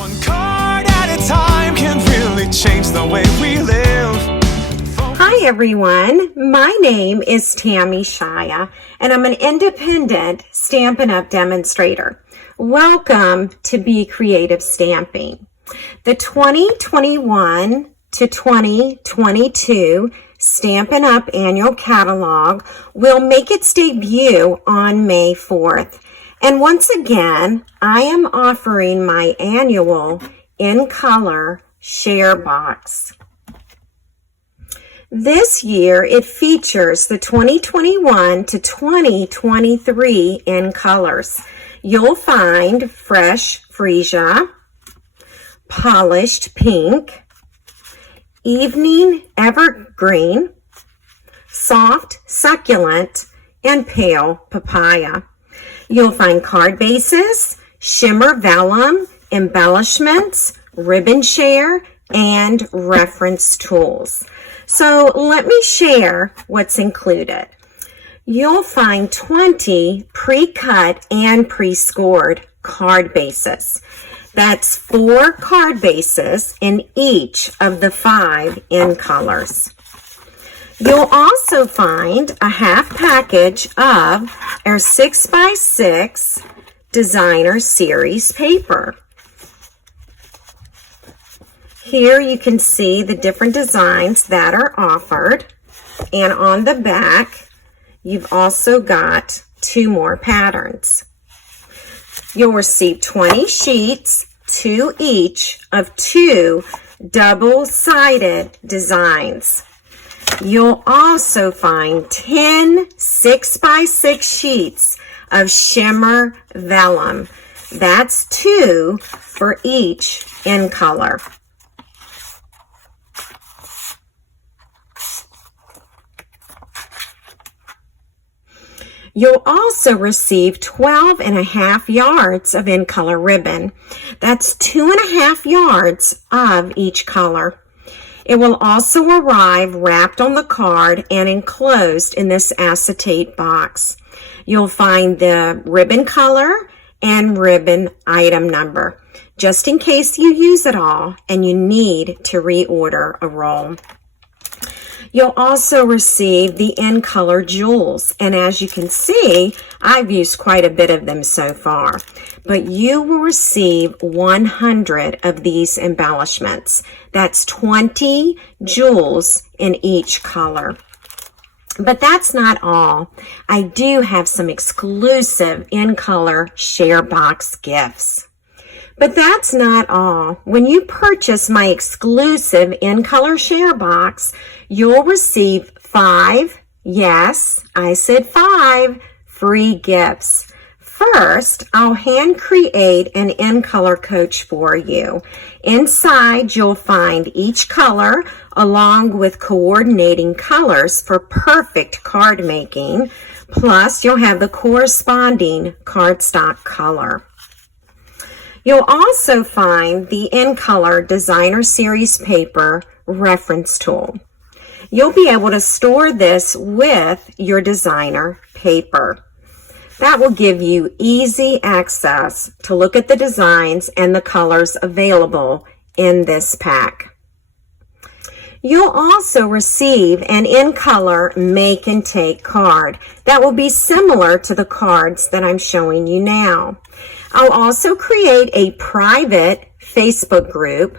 One card at a time can really change the way we live. Hi everyone, my name is Tammy Shia and I'm an independent Stampin' Up! Demonstrator. Welcome to Be Creative Stamping. The 2021 to 2022 Stampin' Up! Annual Catalog will make its debut on May 4th. And once again, I am offering my annual in color share box. This year, it features the 2021 to 2023 in colors. You'll find fresh freesia, polished pink, evening evergreen, soft succulent, and pale papaya. You'll find card bases, shimmer vellum, embellishments, ribbon share, and reference tools. So let me share what's included. You'll find 20 pre-cut and pre-scored card bases. That's 4 card bases in each of the 5 in colors. You'll also find a half package of our 6x6 Designer Series paper. Here you can see the different designs that are offered, and on the back you've also got 2 more patterns. You'll receive 20 sheets, 2 each of 2 double-sided designs. You'll also find 10 6x6 sheets of shimmer vellum. That's 2 for each in color. You'll also receive 12.5 yards of in color ribbon. That's 2.5 yards of each color. It will also arrive wrapped on the card and enclosed in this acetate box. You'll find the ribbon color and ribbon item number, just in case you use it all and you need to reorder a roll. You'll also receive the in color jewels, and as you can see, I've used quite a bit of them so far, but you will receive 100 of these embellishments. That's 20 jewels in each color. But that's not all. I do have some exclusive in color share box gifts. But that's not all. When you purchase my exclusive in color share box, you'll receive 5, yes, I said 5, free gifts. First, I'll hand create an in color coach for you. Inside, you'll find each color along with coordinating colors for perfect card making. Plus, you'll have the corresponding cardstock color. You'll also find the in color Designer Series paper reference tool. You'll be able to store this with your designer paper. That will give you easy access to look at the designs and the colors available in this pack. You'll also receive an in color make and take card that will be similar to the cards that I'm showing you now. I'll also create a private Facebook group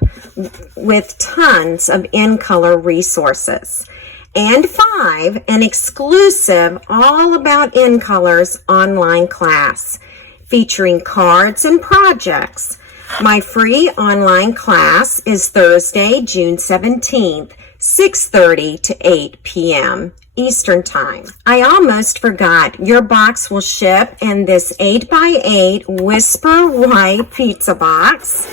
with tons of in color resources. And 5, an exclusive all about in colors online class featuring cards and projects. My free online class is Thursday, June 17th, 6:30 to 8 p.m. Eastern Time. I almost forgot, your box will ship in this 8x8 Whisper White pizza box.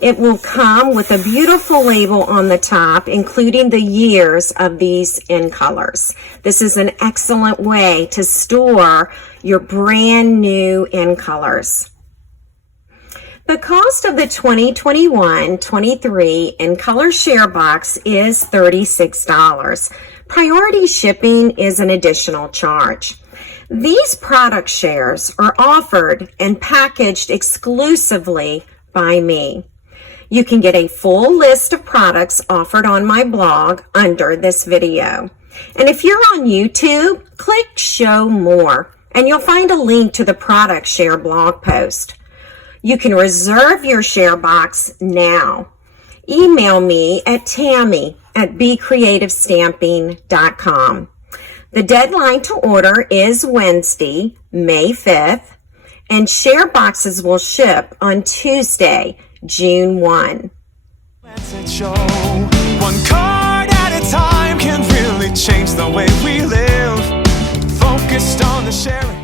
It will come with a beautiful label on the top, including the years of these in colors. This is an excellent way to store your brand new in colors. The cost of the 2021-23 in color share box is $36. Priority shipping is an additional charge. These product shares are offered and packaged exclusively by me. You can get a full list of products offered on my blog under this video. And if you're on YouTube, click Show More, and you'll find a link to the product share blog post. You can reserve your share box now. Email me at tammy@becreativestamping.com. The deadline to order is Wednesday, May 5th, and share boxes will ship on Tuesday, June 1. One card at a time can really change the way we live. Focused on the sharing.